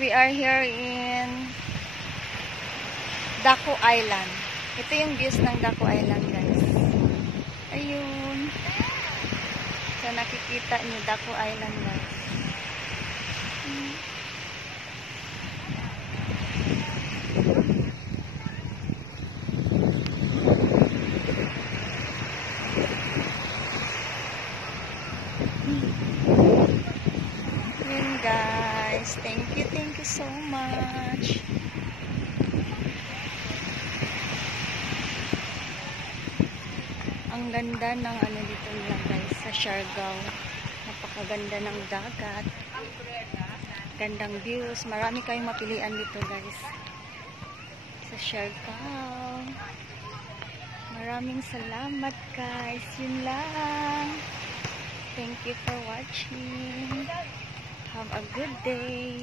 We are here in Daku Island. Ito yung views ng Daku Island, guys. Ayun. So, nakikita niyo Daku Island, guys. Ayun, guys. Thank you so much. Ang ganda ng ano dito nila, guys, sa Siargao. Napakaganda ng dagat. Gandang views. Marami kayong mapilian dito, guys. Sa Siargao. Maraming salamat, guys. Yun lang. Thank you for watching. Have a good day.